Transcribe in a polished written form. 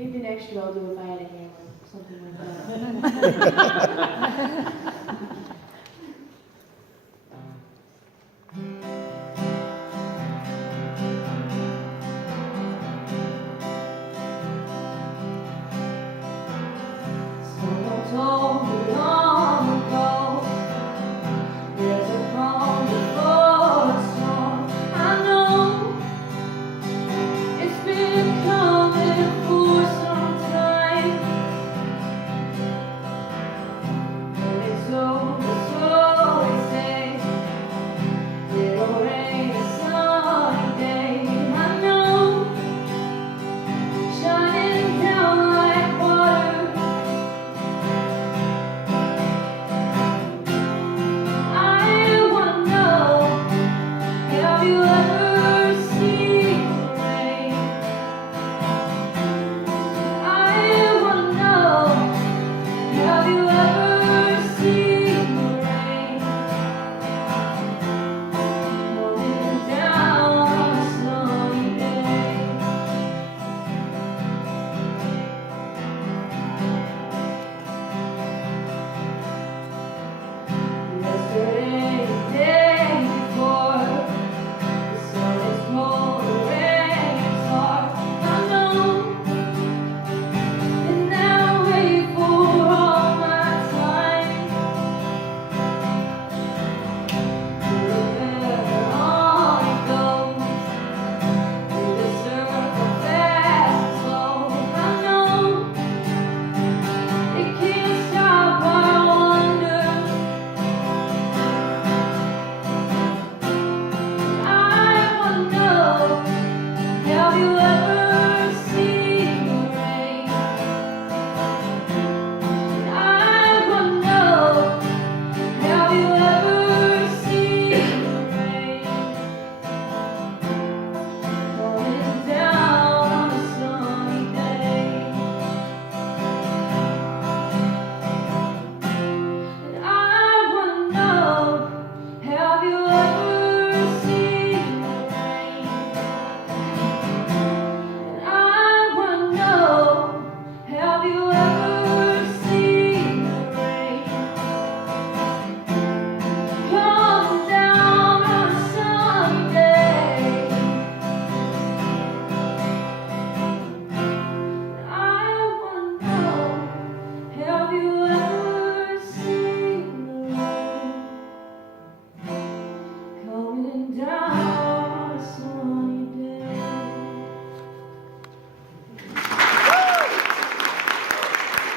Maybe next year I'll do if I had a hammer, something like that. Someone told me long ago, there's a calm before a storm. I know it's been coming for some time, and it's over, so they say. It'll rain a sunny day. I know, shining down like water. I wanna know, have you ever